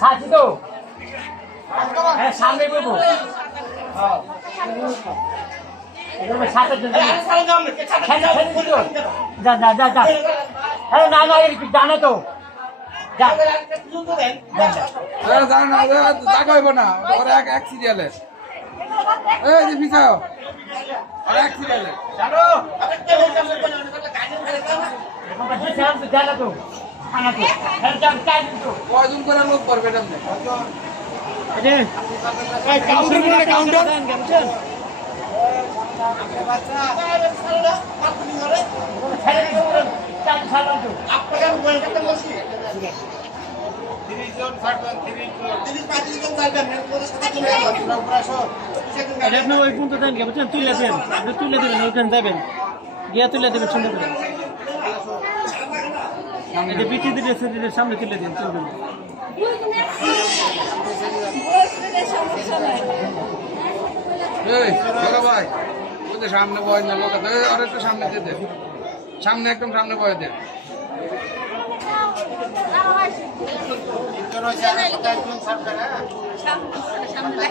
সাথী তো সামনে বলবো জানে তো এক সিরিয়ালে কয়জন করে লোক করবে তুলে দেবেন ওইখানে যাবেন গিয়া তুলে দেবেন সুন্দর করে বিটি দিলে সামনে তুলে দিন চলবেন ভাই সামনে বয় না লোক আর একটু সামনে যেতে সামনে একদম সামনে বয় দে সামনে সামনে